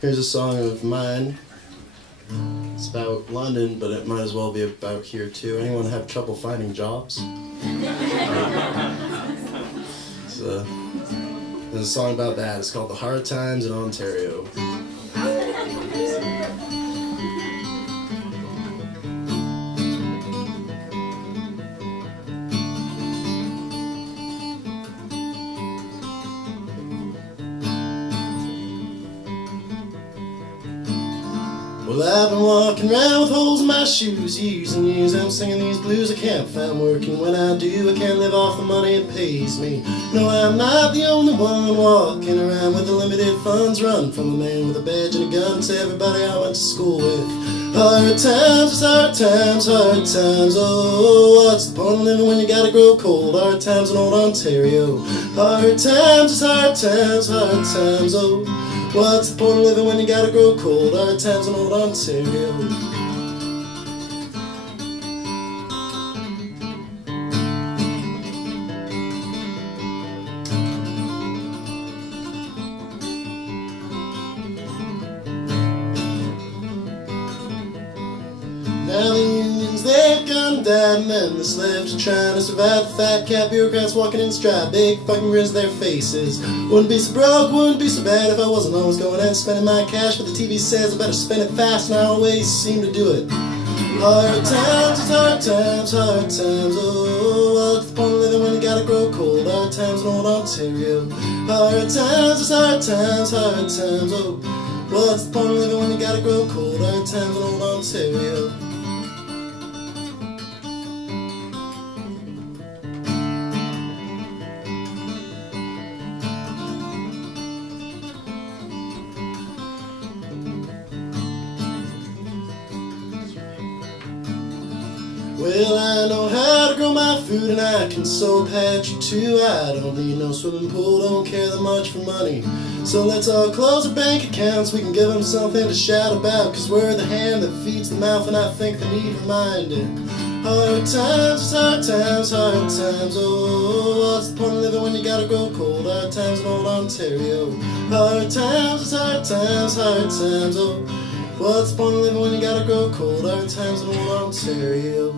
Here's a song of mine. It's about London, but it might as well be about here too. Anyone have trouble finding jobs? There's a song about that. It's called The Hard Times in Ontario. Well, I've been walking around with holes in my shoes, years and years I'm singing these blues. I can't find work, and when I do, I can't live off the money it pays me. No, I'm not the only one walking around with the limited funds. Run from a man with a badge and a gun to everybody I went to school with. Hard times, hard times, hard times. Oh, what's the point of living when you gotta grow cold? Hard times in old Ontario. Hard times, hard times, hard times. Oh, what's the point of living when you gotta grow cold? Hard times in old Ontario. Now the unions, they've gone down, and the slaves are trying to survive. The fat cat bureaucrats walking in stride, big fucking grins to their faces. Wouldn't be so broke, wouldn't be so bad if I wasn't always going out and spending my cash. But the TV says I better spend it fast, and I always seem to do it. Hard times, it's hard times, hard times. Oh, what's the point of living when you gotta grow cold? Hard times in old Ontario. Hard times, it's hard times, hard times. Oh, what's the point of living when you gotta grow cold? Hard times in old Ontario. Well, I know how to grow my food and I can soul patch too. I don't need no swimming pool, don't care that much for money. So let's all close our bank accounts, we can give them something to shout about. Cause we're the hand that feeds the mouth and I think they need reminding. Hard times, it's hard times, hard times. Oh, what's the point of living when you gotta grow cold? Hard times in old Ontario. Hard times, it's hard times, hard times. Oh, what's the point of living when you gotta grow cold? Hard times in old Ontario.